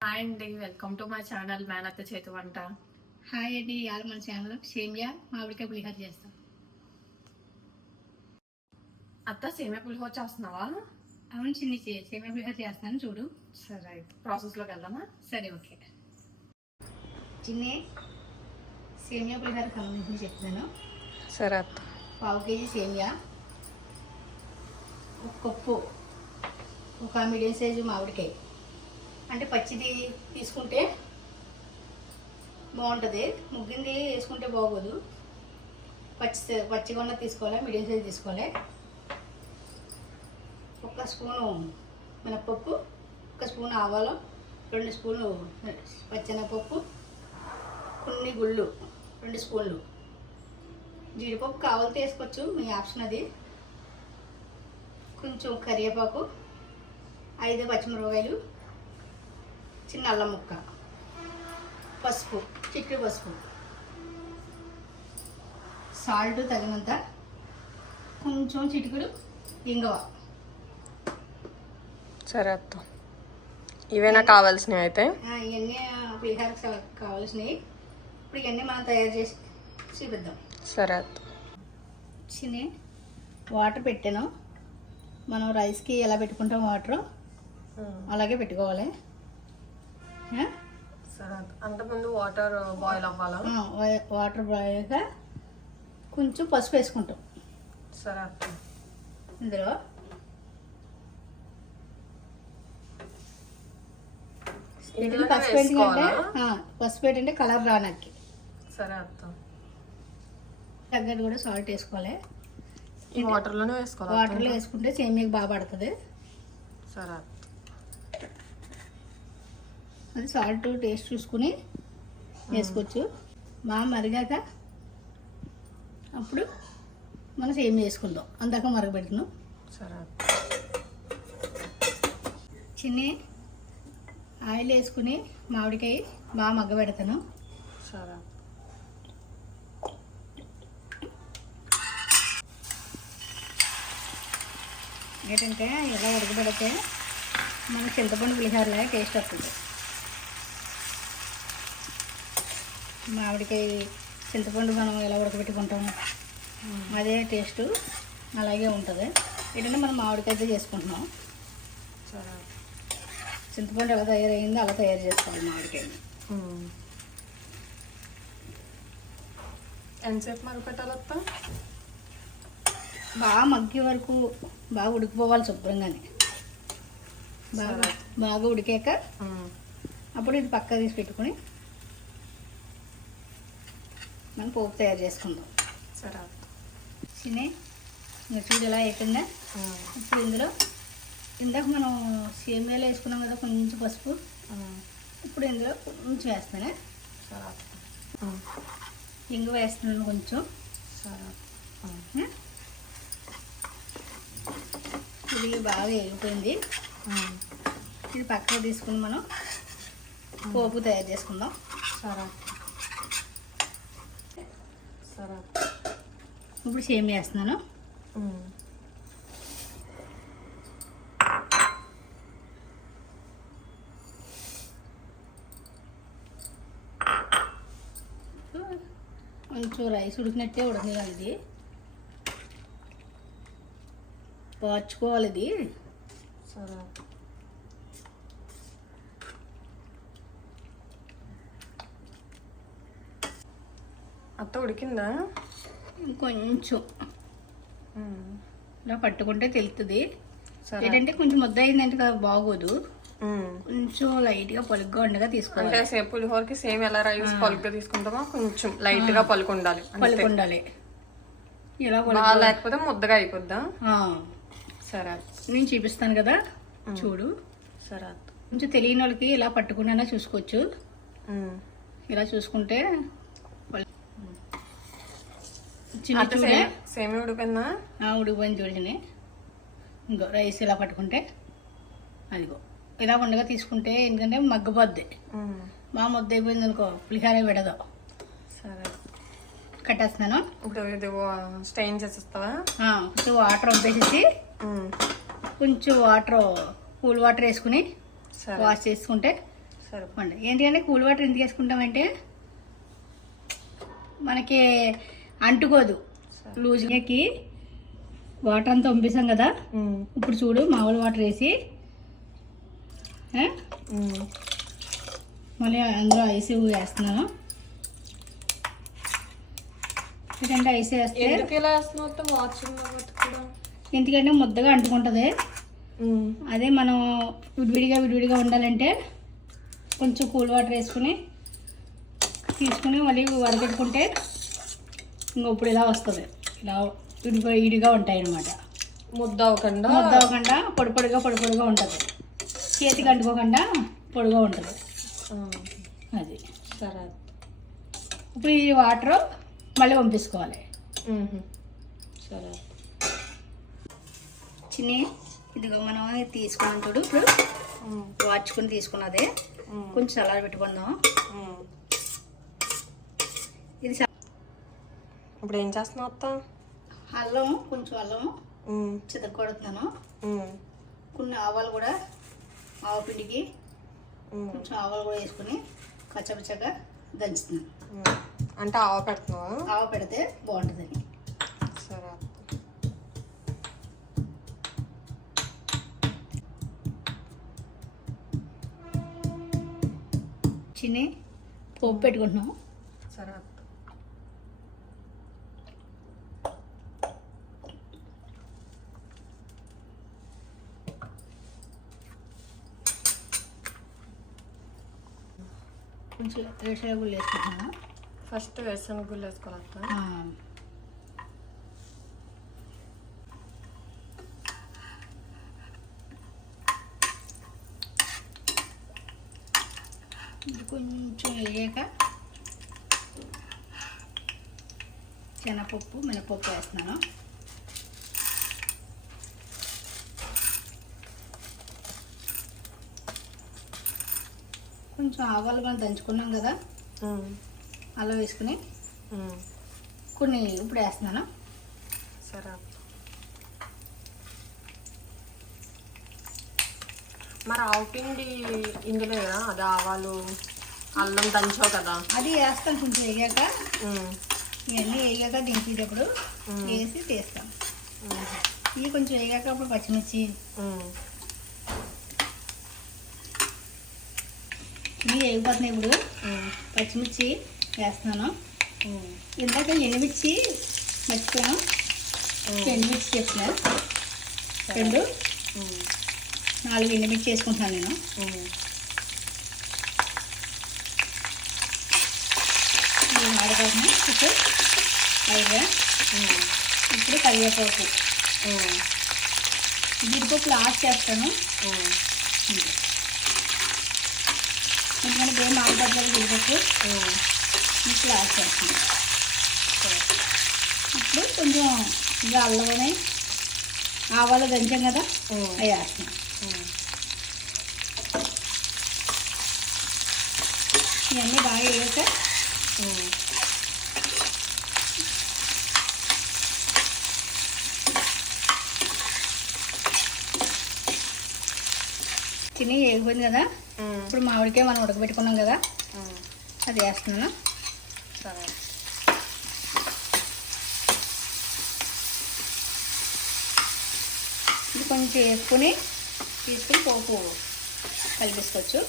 Hi అండి welcome to my channel మేనత్త చేతి వంట. హాయ్ అండి ఇవాళ మన ఛానల్ సేమియా మామిడికాయ పులిహోర చేస్తాం. అత్త సేమే పులిహోర చేస్తున్నావా? అవును చిన్ని చే- సేమియా పులిహోర చేస్తాను చూడు. సరే అయితే ప్రాసెస్లోకి వెళ్దామా? సరే ఓకే. చిన్ని సేమియా పులిహోర సంబంధించి చెప్తాను సరే అత్త. పావు కేజీ సేమియా ఒక కప్పు ఒక మీడియం సైజు మామిడికాయ. అంటే పచ్చిది తీసుకుంటే బాగుంటుంది. ముగ్గింది వేసుకుంటే బాగోదు. పచ్చి పచ్చిగా ఉన్న తీసుకోవాలి మీడియం సైజ్ తీసుకోవాలి? ఒక స్పూను మినప్పప్పు ఒక స్పూన్ ఆవాలు రెండు స్పూన్లు పచ్చెనగపప్పు కొన్ని గుళ్ళు రెండు స్పూన్లు. జీడిపప్పు కావాలితే వేసుకోవచ్చు మీ ఆప్షన్ అది. కొంచెం కరివేపాకు ఐదు పచ్చిమిరపకాయలు చిన్న అల్లం ముక్క. పసుపు చిక్కుడు పసుపు. సాల్ట్ తగినంత కొంచెం చిటికుడు ఇంగవ. సరే అత్త. ఇవేనా కావాల్సినవి అయితే? ఇవన్నీ పులిహారకు కావాల్సినవి. ఇప్పుడు ఇవన్నీ మనం తయారు చేసి చూపిద్దాం. సరే అత్త. చిన్న వాటర్ పెట్టాను. మనం రైస్కి ఎలా పెట్టుకుంటాం వాటర్? అలాగే పెట్టుకోవాలి. అంతకుముందు వాటర్ బాయిల్ అవ్వాలా? వాటర్ బాగా కొంచెం పసుపు వేసుకుంటాం. సరే ఇందులో పసుపు ఏంటంటే? పసుపు ఏంటంటే కలర్ రానక్కి. సరే అత్త. తగ్గట్టు కూడా సాల్ట్ వేసుకోవాలి. ఈ వాటర్లోనే వేసుకోవాలి వాటర్లో వేసుకుంటే సేమియాకి బాగా పడుతుంది. సరే అది సాల్ట్ టేస్ట్ చూసుకుని వేసుకోవచ్చు. బాగా మరిగాక అప్పుడు మనం సేమ్ చేసుకుందాం. అందాక మరగబెడుతున్నాం. సరే చిన్ని ఆయిల్ వేసుకుని మామిడికాయ బాగా మగ్గబెడతాను. సరే ఏంటంటే ఇలా ఉడకబెడితే మన చింతపండు పులిహారలాగా టేస్ట్ వస్తుంది. మామిడికాయ చింతపండు మనం ఎలా ఉడకబెట్టుకుంటాము అదే టేస్ట్ అలాగే ఉంటుంది ఏంటంటే మనం మామిడికాయతో చేసుకుంటున్నాం. చింతపండు ఎలా తయారైందో అలా తయారు చేసుకోవాలి మామిడికాయని. ఎంతసేపు మరి పెట్టాలి అత్త బాగా మగ్గే వరకు బాగా ఉడికిపోవాలి శుభ్రంగానే బాగా. బాగా ఉడికాక. అప్పుడు ఇది పక్క తీసి పెట్టుకుని మనం పోపు తయారు చేసుకుందాం సరే. చిన్ని ఇంకా చూడు ఎలా అయిపోయిందా. ఇప్పుడు ఇందులో ఇందాక మనం సేమియాలో వేసుకున్నాం కదా కొంచెం పసుపు. ఇప్పుడు ఇందులో కొంచెం వేస్తానే. ఇంగు వేస్తున్నాను కొంచెం? ఇది బాగా ఉమ్. ఇది పక్కకు తీసుకుని మనం పోపు తయారు చేసుకుందాం సరే. ఇప్పుడు సేమియా వేస్తున్నాను. కొంచెం రైస్ ఉడికినట్టే ఉడకాలి ఇది. పార్చుకోవాలి ఇది సరే అత్త. అత్త ఉడికిందా? ఉమ్. ఇలా పట్టుకుంటే తెలుస్తుంది ఏంటంటే కొంచెం ముద్ద అయిందంటే కదా బాగోదు. కొంచెం లైట్గా పొలుగ్గా ఉండగా అంటే తీసుకోవాలి సేమ్ పులిహోరకి సేమ్ ఎలా రైస్ పలుగ్గా తీసుకుంటామో కొంచెం లైట్గా పలుకు ఉండాలి. పలుకు ఉండాలి ఇలా లేకపోతే ముద్దగా అయిపోద్దా? సరే. నేను చూపిస్తాను కదా. చూడు. సరే. కొంచెం తెలియని వాళ్ళకి ఇలా పట్టుకున్నా చూసుకోవచ్చు. ఇలా చూసుకుంటే చిన్న చూడే. సేమ్ ఉడిపోయిందా చూడని ఇంకో రైస్ ఇలా పట్టుకుంటే అదిగో. ఇలా ఉండగా తీసుకుంటే ఎందుకంటే మగ్గిపోద్ది. మా ముద్ద అయిపోయింది అనుకో పులిహార విడదు. సరే. కట్టేస్తున్నాను. ఇప్పుడు ఇది స్టెయిన్ చేసేస్తావా? కొంచెం వాటర్ వంపేసేసి. కొంచెం వాటర్ కూల్ వాటర్ వేసుకుని సరే. వాష్ చేసుకుంటే సరే. వండి. ఏంటి అంటే కూల్ వాటర్ ఎందుకు వేసుకుంటామంటే మనకి అంటుకోదు. లూజ్కి వాటర్ అంతా పంపిస్తాం కదా. ఇప్పుడు చూడు మామూలు వాటర్ వేసి. మళ్ళీ అందులో ఐస్ వేస్తున్నాను. ఎందుకంటే ఐస్ వేస్తే ఎందుకంటే ముద్దగా అంటుకుంటుంది. అదే మనం విడివిడిగా విడివిడిగా ఉండాలంటే కొంచెం కూల్ వాటర్ వేసుకుని తీసుకుని మళ్ళీ వడగట్టుకుంటే ఇంక ఇప్పుడు ఇలా వస్తుంది? ఇలా విడిగా విడిగా ఉంటాయి అన్నమాట ముద్ద అవ్వకుండా ముద్ద అవ్వకుండా పొడి పొడిగా పొడి పొడిగా ఉంటుంది. చేతికి అంటుకోకుండా పొడిగా ఉంటుంది. అది. సరే. ఇప్పుడు ఈ వాటర్ మళ్ళీ పంపించుకోవాలి. సరే. చిన్ని ఇదిగో మనం తీసుకున్నాం చూడు. ఇప్పుడు వాచుకుని తీసుకున్నదే. కొంచెం చల్లారి పెట్టుకుందాం ఇప్పుడు ఏం చేస్తున్నావు అత్త? అల్లం కొంచెం అల్లం ఉమ్, చితకొడుతున్నాను కొన్ని ఆవాలు కూడా ఆవపిండికి ఉమ్, కొంచెం ఆవాలు కూడా వేసుకుని కచ్చపచ్చగా దంచుతున్నాను. అంటే ఆవ పెడుతున్నావా? ఆవ పెడితే బాగుంటుందని. సరే. చిన్ని పోపు పెట్టుకుంటున్నాం సరే అత్త. కొంచెం కూడా వేసుకుంటున్నాను ఫస్ట్ వేరుశనగ గుళ్ళు వేసుకోవాలి. ఇది కొంచెం వేయక శనగపప్పు మినపప్పు వేస్తున్నాను. కొంచెం ఆవాలు మనం దంచుకున్నాం కదా అలా వేసుకుని. కొన్ని ఇప్పుడు వేస్తున్నాను. సరే. మరి ఆవు పిండి ఇందులో కదా అది ఆవాలు అల్లం దంచావు కదా. అది వేస్తాను కొంచెం వేగాక. ఇవన్నీ వేగాక దించేటప్పుడు. వేసి తీస్తాం ఇవి కొంచెం వేగాక అప్పుడు పచ్చిమిర్చి ఇవి వేగిపోతున్నాయి ఇప్పుడు. పచ్చిమిర్చి వేస్తున్నాను. ఇందాక ఎండుమిర్చి మర్చిపోయాను ఎండుమిర్చి చేసిన రెండు. నాలుగు ఎండుమిర్చి వేసుకుంటాను నేను. ఇప్పుడు ఉమ్, ఇప్పుడు కరివేపాకు. జీడిపప్పు లాస్ట్ చేస్తాను. ఎందుకంటే జీడిపప్పు ఉమ్. ఇప్పుడు లాస్ట్ చేస్తాను సరే. ఇప్పుడు కొంచెం ఇంకా అల్లమని ఆవాలు దంచాం కదా అవి వేస్తున్నాం. ఇవన్నీ బాగా వేయక. తిని వేగిపోయింది కదా ఇప్పుడు మామిడికాయ మనం ఉడకబెట్టుకున్నాం కదా. అది వేస్తున్నాను సరే ఇది కొంచెం వేసుకుని తీసుకుని పోపు కలిపేసుకోవచ్చు.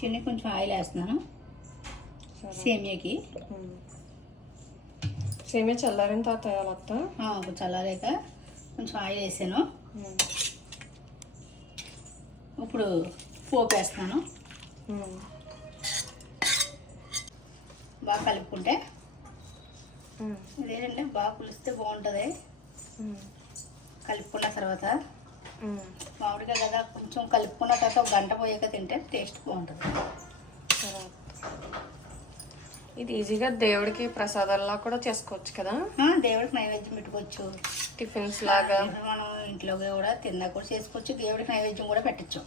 చిన్న కొంచెం ఆయిల్ వేస్తున్నాను సేమియాకి. సేమే చల్లారిన తర్వాత కొంచెం చల్లారాక కొంచెం ఆయిల్ వేసాను. ఇప్పుడు పోపు వేస్తున్నాను. ఉమ్, బాగా కలుపుకుంటే ఇదేంటంటే బాగా పులిస్తే బాగుంటుంది. కలుపుకున్న తర్వాత. మామిడికాయ కదా కొంచెం కలుపుకున్న తర్వాత ఒక గంట పోయాక తింటే టేస్ట్ బాగుంటుంది. ఇది ఈజీగా దేవుడికి ప్రసాదాల్లా కూడా చేసుకోవచ్చు కదా? ఆ, దేవుడికి నైవేద్యం పెట్టుకోవచ్చు. టిఫిన్స్ లాగా? మనం ఇంట్లో కూడా తిన్నా కూడా చేసుకోవచ్చు. దేవుడికి నైవేద్యం కూడా పెట్టచ్చు.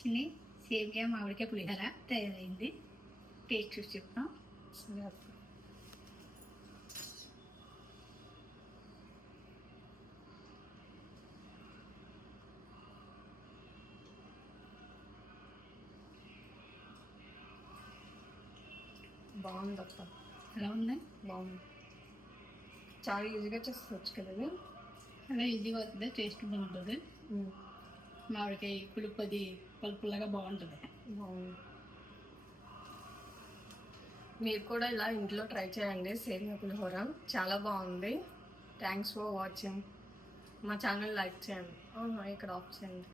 చిన్ని సేమియా మామిడికాయ పులిహోర తయారైంది. టేస్ట్ చూసి చెప్తాం. బాగుంది అక్క. ఎలా ఉంది? బాగుంది. చాలా ఈజీగా చేసుకోవచ్చు కదండి అదే ఈజీగా వస్తుంది టేస్ట్ బాగుంటుంది. మామిడికాయ పులుపది పులుపులాగా బాగుంటుంది. బాగుంది. మీరు కూడా ఇలా ఇంట్లో ట్రై చేయండి సేమియా పులిహోర. చాలా బాగుంది. థ్యాంక్స్ ఫర్ వాచింగ్ మా ఛానల్ లైక్ చేయండి. అవునా ఇక్కడ ఆఫ్ చేయండి.